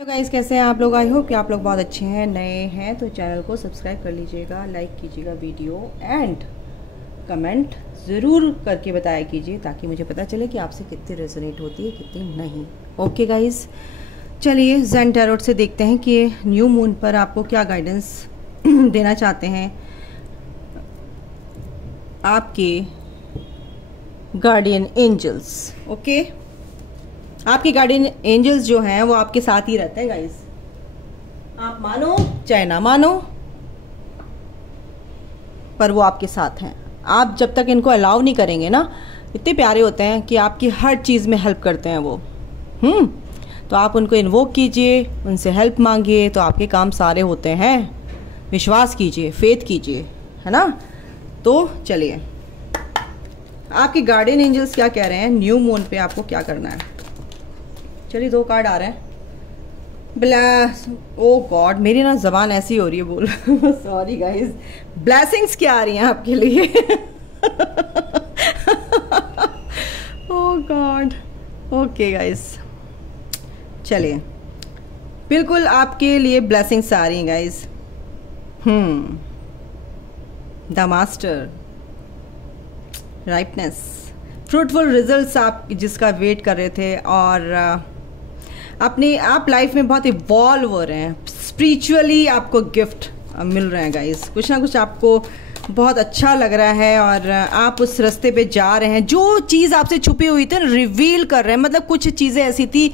तो गाइस कैसे हैं आप लोग। आई होप कि आप लोग बहुत अच्छे हैं। नए हैं तो चैनल को सब्सक्राइब कर लीजिएगा, लाइक कीजिएगा वीडियो एंड कमेंट ज़रूर करके बताया कीजिए ताकि मुझे पता चले कि आपसे कितनी रेजोनेट होती है कितनी नहीं। ओके गाइस, चलिए ज़ेन टैरोट से देखते हैं कि न्यू मून पर आपको क्या गाइडेंस देना चाहते हैं आपके गार्डियन एंजल्स। ओके, आपके गार्डियन एंजल्स जो हैं वो आपके साथ ही रहते हैं गाइस, आप मानो चाहे ना मानो पर वो आपके साथ हैं। आप जब तक इनको अलाउ नहीं करेंगे ना, इतने प्यारे होते हैं कि आपकी हर चीज़ में हेल्प करते हैं वो। तो आप उनको इन्वोक कीजिए, उनसे हेल्प मांगिए तो आपके काम सारे होते हैं। विश्वास कीजिए, फेथ कीजिए, है ना। तो चलिए आपके गार्डियन एंजल्स क्या कह रहे हैं, न्यू मून पे आपको क्या करना है। चलिए 2 कार्ड आ रहे हैं। ब्लेस, ओ गॉड, मेरी ना जबान ऐसी हो रही है बोल सॉरी गाइस। ब्लेसिंग्स क्या आ रही हैं आपके लिए ओ गॉड। ओके गाइस, चलिए बिल्कुल आपके लिए ब्लेसिंग्स आ रही हैं guys. The master, ripeness, fruitful results आप जिसका वेट कर रहे थे और अपने आप लाइफ में बहुत इवॉल्व हो रहे हैं। स्पिरिचुअली आपको गिफ्ट मिल रहे हैं गाइस, कुछ ना कुछ आपको बहुत अच्छा लग रहा है और आप उस रास्ते पे जा रहे हैं। जो चीज़ आपसे छुपी हुई थी रिवील कर रहे हैं, मतलब कुछ चीज़ें ऐसी थी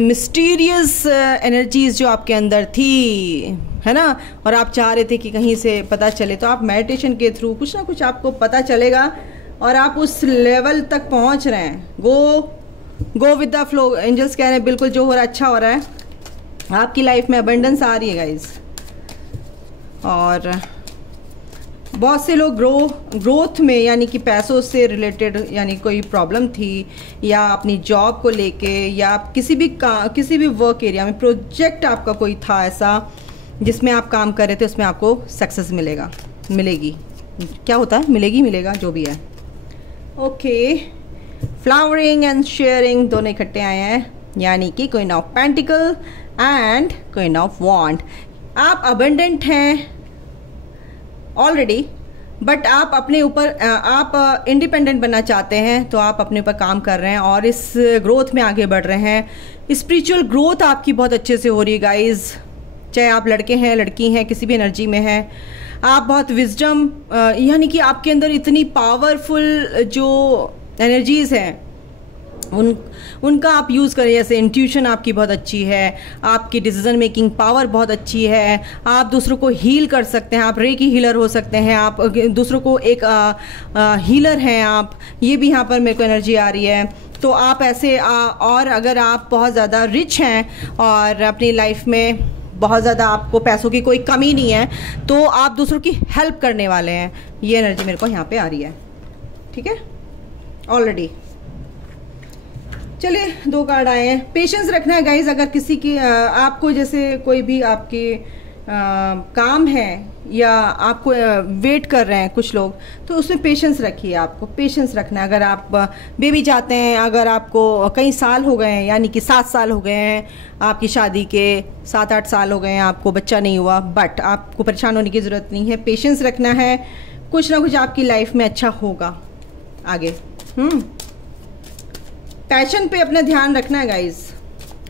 मिस्टीरियस एनर्जीज जो आपके अंदर थी, है ना, और आप चाह रहे थे कि कहीं से पता चले। तो आप मेडिटेशन के थ्रू कुछ ना कुछ आपको पता चलेगा और आप उस लेवल तक पहुंच रहे हैं। Go with the flow. Angels कह रहे हैं बिल्कुल जो हो रहा है अच्छा हो रहा है। आपकी लाइफ में अबंडेंस आ रही है गाइस, और बहुत से लोग ग्रोथ में यानी कि पैसों से रिलेटेड यानी कोई प्रॉब्लम थी या अपनी जॉब को लेके या किसी भी वर्क एरिया में प्रोजेक्ट आपका कोई था ऐसा जिसमें आप काम कर रहे थे, उसमें आपको सक्सेस मिलेगी। क्या होता है, मिलेगा जो भी है। ओके, फ्लावरिंग एंड शेयरिंग दोनों इकट्ठे आए हैं, यानी कि queen of pentacle and queen of wand. आप अबंडेंट हैं ऑलरेडी, बट आप अपने ऊपर आप इंडिपेंडेंट बनना चाहते हैं, तो आप अपने ऊपर काम कर रहे हैं और इस ग्रोथ में आगे बढ़ रहे हैं। स्पिरिचुअल ग्रोथ आपकी बहुत अच्छे से हो रही है गाइज, चाहे आप लड़के हैं लड़की हैं, किसी भी एनर्जी में हैं। आप बहुत विजडम यानी कि आपके अंदर इतनी पावरफुल जो एनर्जीज हैं उनका आप यूज़ करें। जैसे इंट्यूशन आपकी बहुत अच्छी है, आपकी डिसीजन मेकिंग पावर बहुत अच्छी है, आप दूसरों को हील कर सकते हैं, आप रेकी हीलर हो सकते हैं, आप दूसरों को एक हीलर हैं आप। ये भी यहाँ पर मेरे को एनर्जी आ रही है। तो आप ऐसे और अगर आप बहुत ज़्यादा रिच हैं और अपनी लाइफ में बहुत ज़्यादा आपको पैसों की कोई कमी नहीं है, तो आप दूसरों की हेल्प करने वाले हैं। ये एनर्जी मेरे को यहाँ पे आ रही है, ठीक है ऑलरेडी। चलिए 2 कार्ड आए हैं। पेशेंस रखना है गाइज। अगर किसी की आपको जैसे कोई भी आपके काम है या आपको वेट कर रहे हैं कुछ लोग, तो उसमें पेशेंस रखिए। आपको पेशेंस रखना है। अगर आप बेबी चाहते हैं, अगर आपको कई साल हो गए हैं, यानी कि 7 साल हो गए हैं आपकी शादी के, 7-8 साल हो गए हैं आपको बच्चा नहीं हुआ, बट आपको परेशान होने की ज़रूरत नहीं है। पेशेंस रखना है, कुछ ना कुछ आपकी लाइफ में अच्छा होगा आगे। पैशन पे अपना ध्यान रखना है गाइज,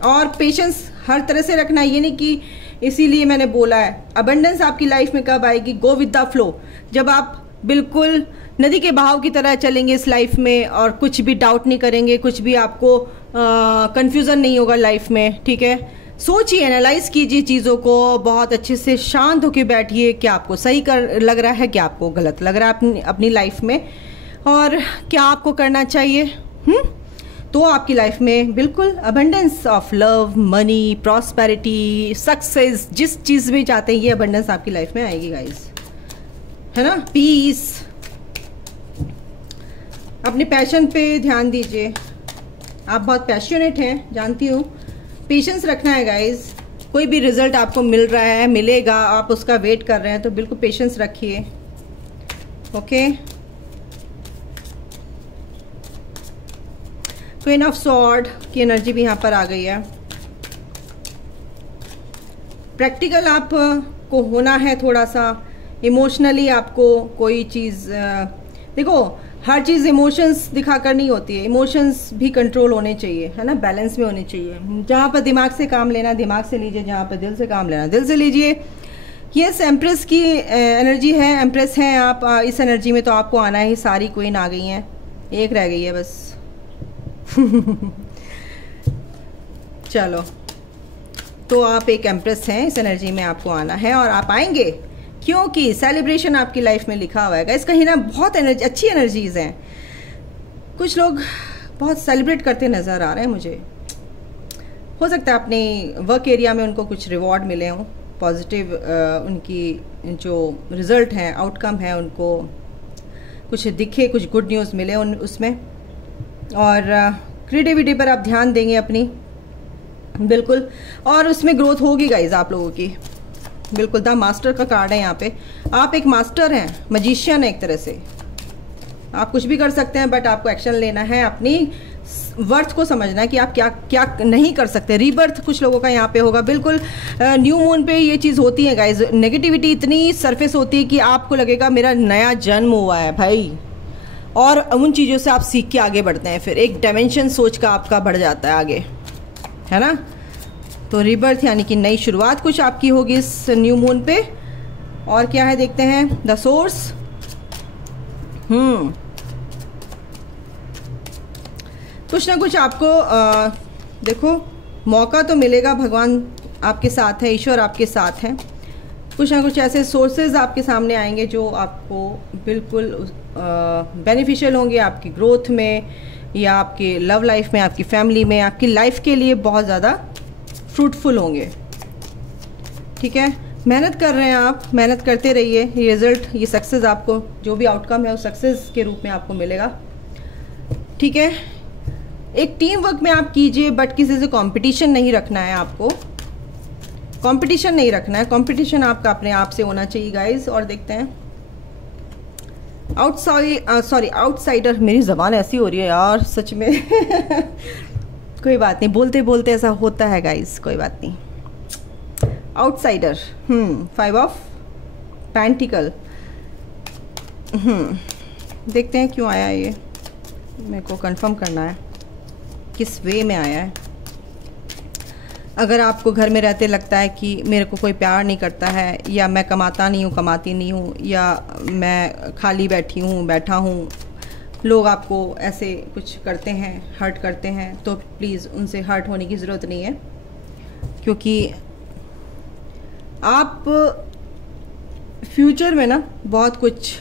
और पेशेंस हर तरह से रखना है। ये नहीं कि इसीलिए मैंने बोला है। अबंडेंस आपकी लाइफ में कब आएगी, गो विद द फ्लो। जब आप बिल्कुल नदी के बहाव की तरह चलेंगे इस लाइफ में और कुछ भी डाउट नहीं करेंगे, कुछ भी आपको कंफ्यूजन नहीं होगा लाइफ में, ठीक है। सोचिए, एनालाइज कीजिए चीज़ों को, बहुत अच्छे से शांत होकर बैठिए। क्या आपको सही लग रहा है, क्या आपको गलत लग रहा है अपनी लाइफ में, और क्या आपको करना चाहिए। तो आपकी लाइफ में बिल्कुल abundance of love, money, prosperity, success, जिस चीज़ में चाहते हैं ये अबंडेंस आपकी लाइफ में आएगी गाइस, है ना। पीस। अपने पैशन पे ध्यान दीजिए। आप बहुत पैशनेट हैं, जानती हूँ। पेशेंस रखना है गाइस। कोई भी रिजल्ट आपको मिल रहा है, मिलेगा, आप उसका वेट कर रहे हैं, तो बिल्कुल पेशेंस रखिए। ओके, क्वीन ऑफ सॉर्ड की एनर्जी भी यहाँ पर आ गई है। प्रैक्टिकल आप को होना है थोड़ा सा, इमोशनली आपको कोई चीज़ देखो, हर चीज़ इमोशंस दिखाकर नहीं होती है, इमोशंस भी कंट्रोल होने चाहिए, है ना, बैलेंस में होने चाहिए। जहाँ पर दिमाग से काम लेना दिमाग से लीजिए, जहाँ पर दिल से काम लेना दिल से लीजिए। यस, एम्प्रेस की एनर्जी है, एम्प्रेस हैं आप, इस एनर्जी में तो आपको आना ही। सारी क्वीन आ गई हैं, एक रह गई है बस। चलो, तो आप एक एम्प्रेस हैं, इस एनर्जी में आपको आना है और आप आएंगे, क्योंकि सेलिब्रेशन आपकी लाइफ में लिखा हुआ है। इसका ही ना बहुत एनर्जी, अच्छी एनर्जीज हैं। कुछ लोग बहुत सेलिब्रेट करते नज़र आ रहे हैं मुझे। हो सकता है अपने वर्क एरिया में उनको कुछ रिवॉर्ड मिले हों, पॉजिटिव उनकी जो रिज़ल्ट हैं, आउटकम है, उनको कुछ दिखे, कुछ गुड न्यूज़ मिले उसमें। और क्रिएटिविटी पर आप ध्यान देंगे अपनी, बिल्कुल, और उसमें ग्रोथ होगी गाइज आप लोगों की। बिल्कुल, द मास्टर का कार्ड है यहाँ पे। आप एक मास्टर हैं, मजिशियन है एक तरह से। आप कुछ भी कर सकते हैं, बट आपको एक्शन लेना है, अपनी वर्थ को समझना है कि आप क्या क्या नहीं कर सकते। रीबर्थ कुछ लोगों का यहाँ पे होगा। बिल्कुल, न्यू मून पे ये चीज़ होती है गाइज। नेगेटिविटी इतनी सरफेस होती है कि आपको लगेगा मेरा नया जन्म हुआ है भाई, और उन चीज़ों से आप सीख के आगे बढ़ते हैं। फिर एक डायमेंशन सोच का आपका बढ़ जाता है आगे, है ना। तो रीबर्थ यानी कि नई शुरुआत कुछ आपकी होगी इस न्यू मून पे। और क्या है देखते हैं, द सोर्स। कुछ ना कुछ आपको देखो मौका तो मिलेगा, भगवान आपके साथ है, ईश्वर आपके साथ है। कुछ ना कुछ ऐसे सोर्सेज आपके सामने आएंगे जो आपको बिल्कुल बेनिफिशियल होंगे आपकी ग्रोथ में, या आपके लव लाइफ में, आपकी फैमिली में, आपकी लाइफ के लिए बहुत ज़्यादा फ्रूटफुल होंगे। ठीक है, मेहनत कर रहे हैं आप, मेहनत करते रहिए। ये रिजल्ट, ये सक्सेस आपको, जो भी आउटकम है वो सक्सेस के रूप में आपको मिलेगा। ठीक है, एक टीम वर्क में आप कीजिए, बट किसी से कंपटीशन नहीं रखना है आपको, कंपटीशन नहीं रखना है। कंपटीशन आपका अपने आप से होना चाहिए गाइज। और देखते हैं आउटसाइडर। मेरी ज़बान ऐसी हो रही है यार सच में। कोई बात नहीं, बोलते बोलते ऐसा होता है गाइज, कोई बात नहीं। Outsider, 5 of pentacle. देखते हैं क्यों आया ये, मेरे को कंफर्म करना है किस वे में आया है। अगर आपको घर में रहते लगता है कि मेरे को कोई प्यार नहीं करता है, या मैं कमाता नहीं हूँ, कमाती नहीं हूँ, या मैं खाली बैठी हूँ, बैठा हूँ, लोग आपको ऐसे कुछ करते हैं, हर्ट करते हैं, तो प्लीज़ उनसे हर्ट होने की ज़रूरत नहीं है, क्योंकि आप फ्यूचर में ना बहुत कुछ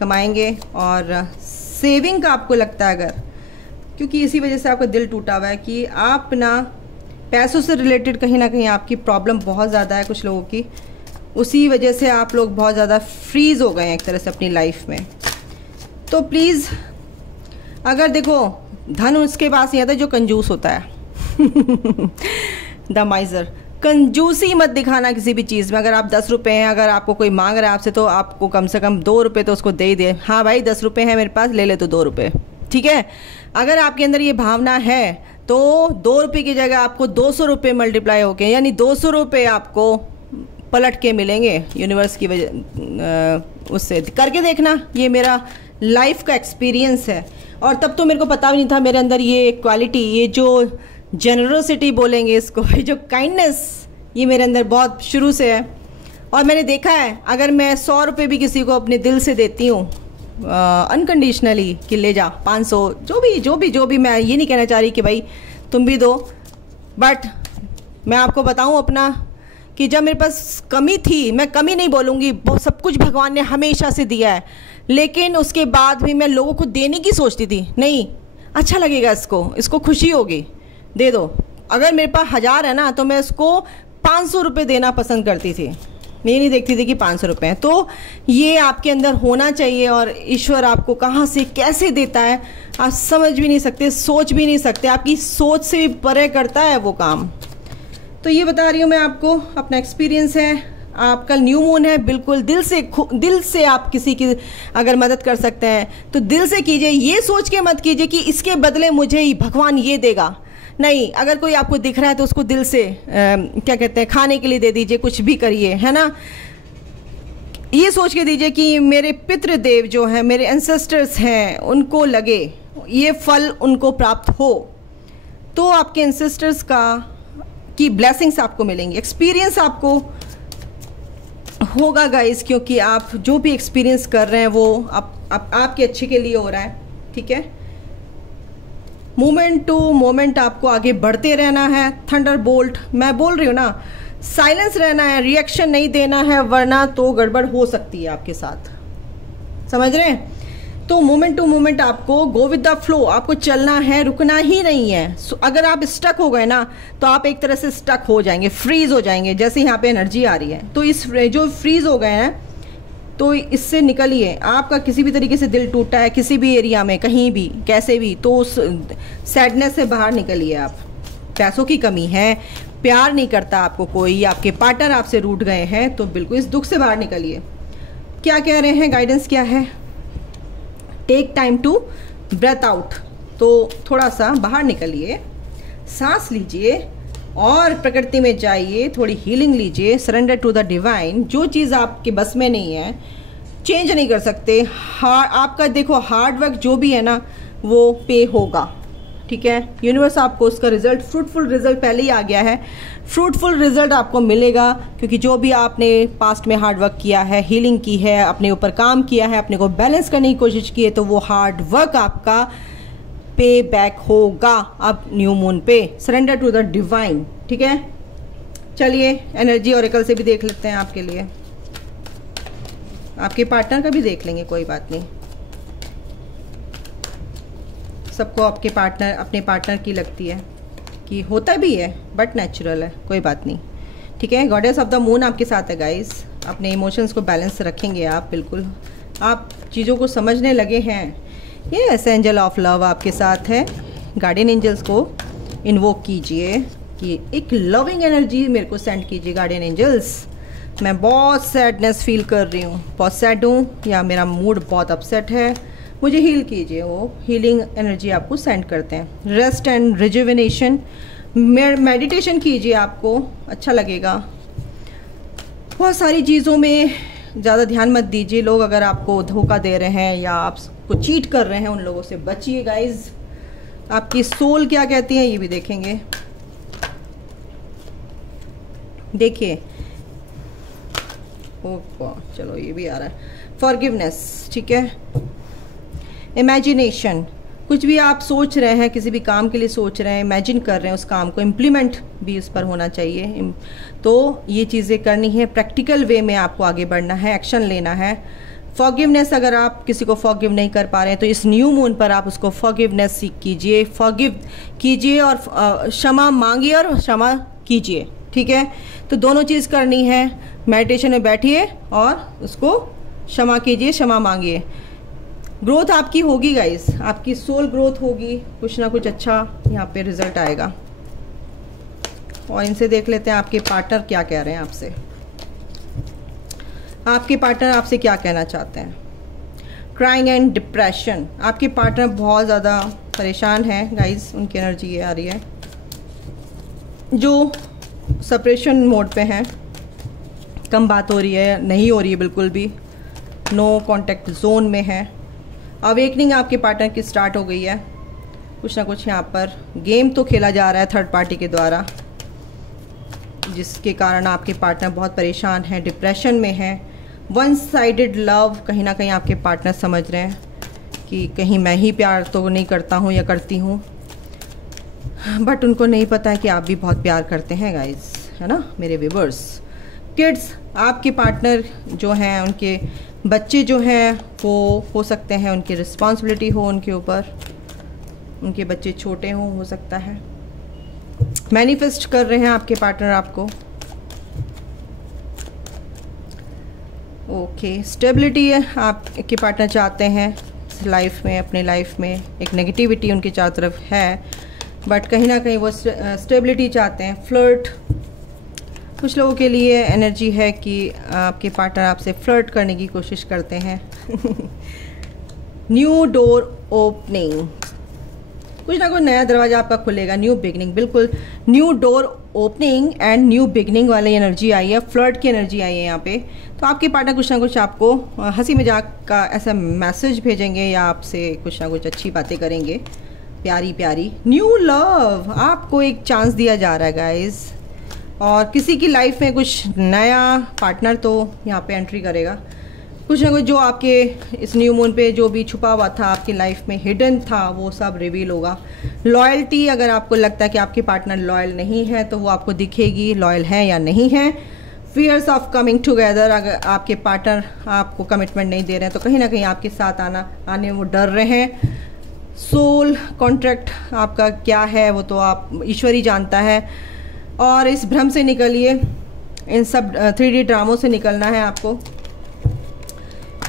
कमाएंगे। और सेविंग का आपको लगता है अगर, क्योंकि इसी वजह से आपका दिल टूटा हुआ है कि आप ना पैसों से रिलेटेड कहीं ना कहीं आपकी प्रॉब्लम बहुत ज़्यादा है कुछ लोगों की, उसी वजह से आप लोग बहुत ज़्यादा फ्रीज़ हो गए हैं एक तरह से अपनी लाइफ में। तो प्लीज़, अगर देखो धन उसके पास नहीं आता जो कंजूस होता है। द माइजर, कंजूसी मत दिखाना किसी भी चीज़ में। अगर आप 10 रुपये हैं, अगर आपको कोई मांग रहा है आपसे, तो आपको कम से कम 2 रुपये तो उसको दे ही दे। हाँ भाई 10 रुपये हैं मेरे पास, ले ले तो 2 रुपये, ठीक है। अगर आपके अंदर ये भावना है तो 2 रुपये की जगह आपको 200 रुपये मल्टीप्लाई होके, यानी 200 रुपये आपको पलट के मिलेंगे यूनिवर्स की वजह उससे। करके देखना, ये मेरा लाइफ का एक्सपीरियंस है। और तब तो मेरे को पता भी नहीं था मेरे अंदर ये क्वालिटी, ये जो जेनरोसिटी बोलेंगे इसको, ये जो काइंडनेस, ये मेरे अंदर बहुत शुरू से है। और मैंने देखा है अगर मैं 100 रुपये भी किसी को अपने दिल से देती हूँ अनकंडीशनली कि ले जा 500, जो भी, मैं ये नहीं कहना चाह रही कि भाई तुम भी दो, बट मैं आपको बताऊँ अपना कि जब मेरे पास कमी थी, मैं कमी नहीं बोलूँगी, सब कुछ भगवान ने हमेशा से दिया है, लेकिन उसके बाद भी मैं लोगों को देने की सोचती थी, नहीं अच्छा लगेगा इसको खुशी होगी, दे दो। अगर मेरे पास 1000 है ना, तो मैं उसको 500 रुपये देना पसंद करती थी, मैं नहीं देखती थी कि 500 रुपये हैं। तो ये आपके अंदर होना चाहिए, और ईश्वर आपको कहाँ से कैसे देता है आप समझ भी नहीं सकते, सोच भी नहीं सकते, आपकी सोच से भी परे करता है वो काम। तो ये बता रही हूँ मैं आपको, अपना एक्सपीरियंस है। आप कल न्यू मून है, बिल्कुल दिल से आप किसी की अगर मदद कर सकते हैं तो दिल से कीजिए। ये सोच के मत कीजिए कि इसके बदले मुझे भगवान ये देगा, नहीं, अगर कोई आपको दिख रहा है तो उसको दिल से क्या कहते हैं, खाने के लिए दे दीजिए, कुछ भी करिए, है ना। ये सोच के दीजिए कि मेरे पितृदेव जो हैं, मेरे एंसेस्टर्स हैं, उनको लगे ये फल उनको प्राप्त हो, तो आपके एंसेस्टर्स की ब्लेसिंग्स आपको मिलेंगी, एक्सपीरियंस आपको होगा गाइस, क्योंकि आप जो भी एक्सपीरियंस कर रहे हैं वो आपके अच्छे के लिए हो रहा है, ठीक है। मोमेंट टू मोमेंट आपको आगे बढ़ते रहना है। थंडरबोल्ट, मैं बोल रही हूँ ना, साइलेंस रहना है, रिएक्शन नहीं देना है, वरना तो गड़बड़ हो सकती है आपके साथ, समझ रहे हैं। तो मोमेंट टू मोमेंट आपको गो विद द फ्लो, आपको चलना है, रुकना ही नहीं है। अगर आप स्टक हो गए ना, तो आप एक तरह से स्टक हो जाएंगे, फ्रीज हो जाएंगे, जैसे यहाँ पे एनर्जी आ रही है। तो इस जो फ्रीज हो गए हैं, तो इससे निकलिए। आपका किसी भी तरीके से दिल टूटा है, किसी भी एरिया में, कहीं भी, कैसे भी, तो उस सैडनेस से बाहर निकलिए आप। पैसों की कमी है, प्यार नहीं करता आपको कोई, आपके पार्टनर आपसे रूठ गए हैं, तो बिल्कुल इस दुख से बाहर निकलिए। क्या कह रहे हैं, गाइडेंस क्या है, take time to breathe out, तो थोड़ा सा बाहर निकलिए, सांस लीजिए और प्रकृति में जाइए, थोड़ी हीलिंग लीजिए, सरेंडर टू द डिवाइन। जो चीज़ आपके बस में नहीं है, चेंज नहीं कर सकते। आपका देखो हार्ड वर्क जो भी है ना, वो पे होगा, ठीक है। यूनिवर्स आपको उसका रिजल्ट, फ्रूटफुल रिजल्ट पहले ही आ गया है, फ्रूटफुल रिजल्ट आपको मिलेगा, क्योंकि जो भी आपने पास्ट में हार्ड वर्क किया है, हीलिंग की है, अपने ऊपर काम किया है, अपने को बैलेंस करने की कोशिश की है, तो वो हार्ड वर्क आपका पे बैक होगा अब न्यू मून पे। सरेंडर टू द डिवाइन, ठीक है। चलिए एनर्जी ऑरेकल से भी देख लेते हैं आपके लिए, आपके पार्टनर का भी देख लेंगे, कोई बात नहीं। सबको आपके पार्टनर, अपने पार्टनर की लगती है कि होता भी है, बट नेचुरल है, कोई बात नहीं, ठीक है। गॉडेस ऑफ द मून आपके साथ है गाइस। अपने इमोशंस को बैलेंस रखेंगे आप, बिल्कुल आप चीज़ों को समझने लगे हैं। ये एंजल ऑफ लव आपके साथ है। गार्डियन एंजल्स को इन्वोक कीजिए कि एक लविंग एनर्जी मेरे को सेंड कीजिए गार्डियन एंजल्स। मैं बहुत सैडनेस फील कर रही हूँ, बहुत सैड हूँ, या मेरा मूड बहुत अपसेट है, मुझे हील कीजिए। वो हीलिंग एनर्जी आपको सेंड करते हैं। रेस्ट एंड रिजुविनेशन, मेडिटेशन कीजिए, आपको अच्छा लगेगा। बहुत सारी चीज़ों में ज़्यादा ध्यान मत दीजिए। लोग अगर आपको धोखा दे रहे हैं या आपको चीट कर रहे हैं, उन लोगों से बचिए गाइज। आपकी सोल क्या कहती है ये भी देखेंगे। देखिए, ओह चलो ये भी आ रहा है, फॉरगिवनेस, ठीक है। इमेजिनेशन, कुछ भी आप सोच रहे हैं, किसी भी काम के लिए सोच रहे हैं, इमेजिन कर रहे हैं, उस काम को इम्प्लीमेंट भी उस पर होना चाहिए। तो ये चीज़ें करनी है, प्रैक्टिकल वे में आपको आगे बढ़ना है, एक्शन लेना है। फॉरगिवनेस, अगर आप किसी को फॉरगिव नहीं कर पा रहे हैं, तो इस न्यू मून पर आप उसको फॉरगिवनेस सीख कीजिए, फॉरगिव कीजिए और क्षमा मांगिए और क्षमा कीजिए, ठीक है। तो दोनों चीज़ करनी है। मेडिटेशन में बैठिए और उसको क्षमा कीजिए, क्षमा मांगिए। ग्रोथ आपकी होगी गाइस, आपकी सोल ग्रोथ होगी, कुछ ना कुछ अच्छा यहाँ पे रिजल्ट आएगा। और इनसे देख लेते हैं आपके पार्टनर क्या कह रहे हैं आपसे। आपके पार्टनर आपसे क्या कहना चाहते हैं। क्राइंग एंड डिप्रेशन, आपके पार्टनर बहुत ज़्यादा परेशान हैं गाइस, उनकी एनर्जी ये आ रही है, जो सेपरेशन मोड पे हैं, कम बात हो रही है, नहीं हो रही है बिल्कुल भी, नो कांटेक्ट जोन में है। अवेकनिंग आपके पार्टनर की स्टार्ट हो गई है। कुछ ना कुछ यहाँ पर गेम तो खेला जा रहा है थर्ड पार्टी के द्वारा, जिसके कारण आपके पार्टनर बहुत परेशान है, डिप्रेशन में है। वन साइडेड लव, कहीं ना कहीं आपके पार्टनर समझ रहे हैं कि कहीं मैं ही प्यार तो नहीं करता हूँ या करती हूँ, बट उनको नहीं पता है कि आप भी बहुत प्यार करते हैं गाइस, है ना मेरे व्यूअर्स। किड्स, आपके पार्टनर जो हैं, उनके बच्चे जो हैं वो हो सकते हैं उनकी रिस्पॉन्सिबिलिटी हो उनके ऊपर, उनके बच्चे छोटे हों, हो सकता है। मैनिफेस्ट कर रहे हैं आपके पार्टनर आपको। ओके, स्टेबिलिटी है आपके पार्टनर चाहते हैं लाइफ में, अपने लाइफ में। एक नेगेटिविटी उनके चारों तरफ है, बट कहीं ना कहीं वो स्टेबिलिटी चाहते हैं। फ्लर्ट, कुछ लोगों के लिए एनर्जी है कि आपके पार्टनर आपसे फ्लर्ट करने की कोशिश करते हैं। न्यू डोर ओपनिंग, कुछ ना कुछ नया दरवाजा आपका खुलेगा, न्यू बिगनिंग, बिल्कुल new door opening and new beginning वाली एनर्जी आई है, फ्लर्ट की एनर्जी आई है यहाँ पे। तो आपके पार्टनर कुछ ना कुछ आपको हंसी मजाक का ऐसा मैसेज भेजेंगे या आपसे कुछ ना कुछ अच्छी बातें करेंगे, प्यारी प्यारी। न्यू लव, आपको एक चांस दिया जा रहा है गाइज, और किसी की लाइफ में कुछ नया पार्टनर तो यहाँ पे एंट्री करेगा। कुछ ना कुछ जो आपके इस न्यू मून पे जो भी छुपा हुआ था आपकी लाइफ में, हिडन था, वो सब रिवील होगा। लॉयल्टी, अगर आपको लगता है कि आपके पार्टनर लॉयल नहीं है तो वो आपको दिखेगी लॉयल है या नहीं है। फियर्स ऑफ कमिंग टुगेदर, अगर आपके पार्टनर आपको कमिटमेंट नहीं दे रहे हैं तो कहीं ना कहीं आपके साथ आने वो डर रहे हैं। सोल कॉन्ट्रैक्ट आपका क्या है वो तो आप ईश्वर ही जानता है। और इस भ्रम से निकलिए, इन सब 3D ड्रामों से निकलना है आपको।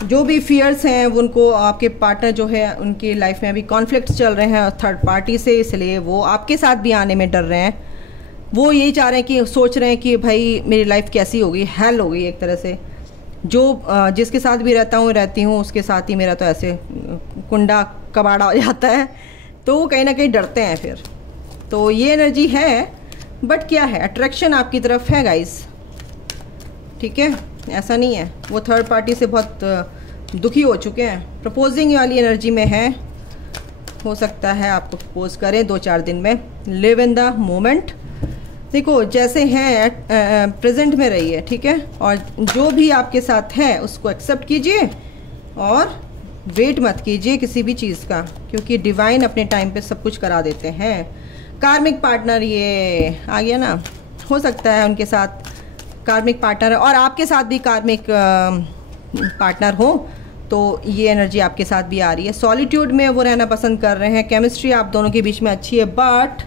जो भी फियर्स हैं उनको, आपके पार्टनर जो है उनकी लाइफ में अभी कॉन्फ्लिक्ट चल रहे हैं थर्ड पार्टी से, इसलिए वो आपके साथ भी आने में डर रहे हैं। वो यही चाह रहे हैं कि सोच रहे हैं कि भाई मेरी लाइफ कैसी होगी, हेल हो गई एक तरह से। जो जिसके साथ भी रहती हूँ उसके साथ ही मेरा तो ऐसे कुंडा कबाड़ा हो जाता है, तो वो कहीं ना कहीं डरते हैं फिर। तो ये एनर्जी है, बट क्या है, अट्रैक्शन आपकी तरफ है गाइस, ठीक है, ऐसा नहीं है। वो थर्ड पार्टी से बहुत दुखी हो चुके हैं, प्रपोजिंग वाली एनर्जी में है। हो सकता है आपको प्रपोज करें 2-4 दिन में। लिव इन द मोमेंट, देखो जैसे हैं प्रेजेंट में रहिए, ठीक है, और जो भी आपके साथ है उसको एक्सेप्ट कीजिए और वेट मत कीजिए किसी भी चीज़ का, क्योंकि डिवाइन अपने टाइम पे सब कुछ करा देते हैं। कार्मिक पार्टनर ये आ गया ना, हो सकता है उनके साथ कार्मिक पार्टनर और आपके साथ भी कार्मिक पार्टनर हो, तो ये एनर्जी आपके साथ भी आ रही है। सॉलिट्यूड में वो रहना पसंद कर रहे हैं, केमिस्ट्री आप दोनों के बीच में अच्छी है, बट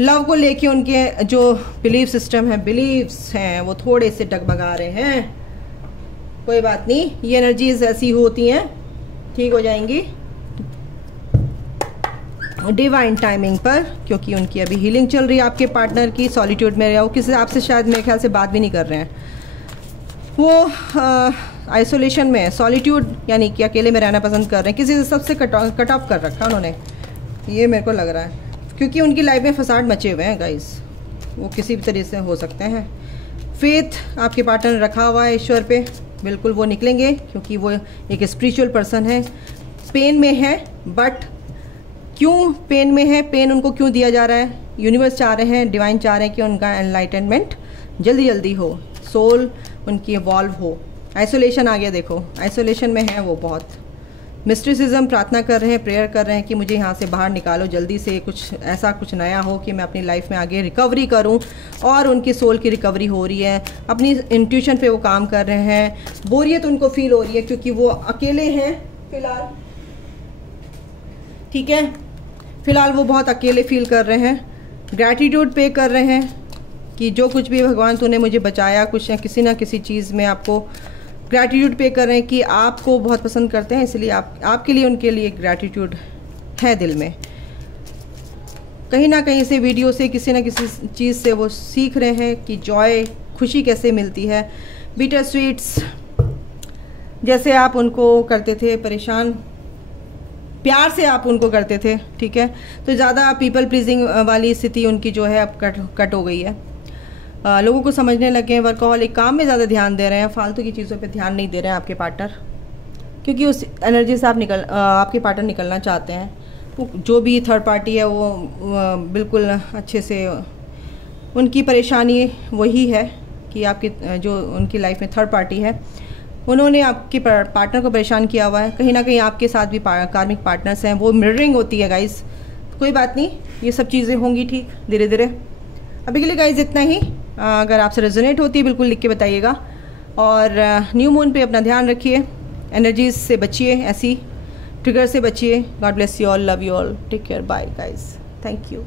लव को लेके उनके जो बिलीफ सिस्टम है, बिलीव्स हैं, वो थोड़े से डगमगा रहे हैं। कोई बात नहीं, ये एनर्जीज ऐसी होती हैं, ठीक हो जाएंगी डिवाइन टाइमिंग पर, क्योंकि उनकी अभी हीलिंग चल रही है आपके पार्टनर की। सॉलिट्यूड में रहो, किसी आपसे शायद मेरे ख्याल से बात भी नहीं कर रहे हैं, वो आइसोलेशन में, सॉलिट्यूड यानी कि अकेले में रहना पसंद कर रहे हैं, किसी से सबसे कट ऑफ कर रखा उन्होंने, ये मेरे को लग रहा है, क्योंकि उनकी लाइफ में फसाड मचे हुए हैं गाइस, वो किसी भी तरीके से हो सकते हैं। फेथ आपके पार्टनर ने रखा हुआ है ईश्वर पे, बिल्कुल वो निकलेंगे, क्योंकि वो एक स्पिरिचुअल पर्सन है। पेन में है, बट क्यों पेन में है, पेन उनको क्यों दिया जा रहा है, यूनिवर्स चाह रहे हैं, डिवाइन चाह रहे हैं कि उनका एनलाइटनमेंट जल्दी जल्दी हो, सोल उनकी इवॉल्व हो। आइसोलेशन आ गया, देखो आइसोलेशन में है वो, बहुत मिस्टिसिज्म प्रार्थना कर रहे हैं, प्रेयर कर रहे हैं कि मुझे यहाँ से बाहर निकालो जल्दी से, कुछ ऐसा कुछ नया हो कि मैं अपनी लाइफ में आगे रिकवरी करूँ। और उनकी सोल की रिकवरी हो रही है, अपनी इंट्यूशन पे वो काम कर रहे हैं। बोरियत उनको फील हो रही है क्योंकि वो अकेले हैं फिलहाल, ठीक है, फिलहाल वो बहुत अकेले फील कर रहे हैं। ग्रैटिट्यूड पे कर रहे हैं कि जो कुछ भी भगवान तूने मुझे बचाया, कुछ ना किसी चीज़ में आपको ग्रैटिट्यूड पे कर रहे हैं कि आपको बहुत पसंद करते हैं, इसलिए आपके लिए उनके लिए ग्रैटिट्यूड है दिल में। कहीं ना कहीं से वीडियो से किसी ना किसी चीज़ से वो सीख रहे हैं कि जॉय, खुशी कैसे मिलती है। बिटर स्वीट्स, जैसे आप उनको करते थे परेशान, प्यार से आप उनको करते थे, ठीक है, तो ज़्यादा पीपल प्लीजिंग वाली स्थिति उनकी जो है अब कट हो गई है। लोगों को समझने लगे हैं, वर्कहॉलिक, काम में ज़्यादा ध्यान दे रहे हैं, फालतू की चीज़ों पे ध्यान नहीं दे रहे हैं आपके पार्टनर, क्योंकि उस एनर्जी से आपके पार्टनर निकलना चाहते हैं। वो जो भी थर्ड पार्टी है वो बिल्कुल अच्छे से, उनकी परेशानी वही है कि आपकी जो उनकी लाइफ में थर्ड पार्टी है, उन्होंने आपके पार्टनर को परेशान किया हुआ है। कहीं ना कहीं आपके साथ भी कार्मिक पार्टनर्स हैं, वो मिररिंग होती है गाइस। कोई बात नहीं, ये सब चीज़ें होंगी ठीक धीरे धीरे। अभी के लिए गाइस इतना ही। अगर आपसे रेजोनेट होती है बिल्कुल लिख के बताइएगा, और न्यू मून पे अपना ध्यान रखिए, एनर्जीज से बचिए, ऐसी ट्रिगर से बचिए। God bless you all, love you all, take care, bye guys, thank you.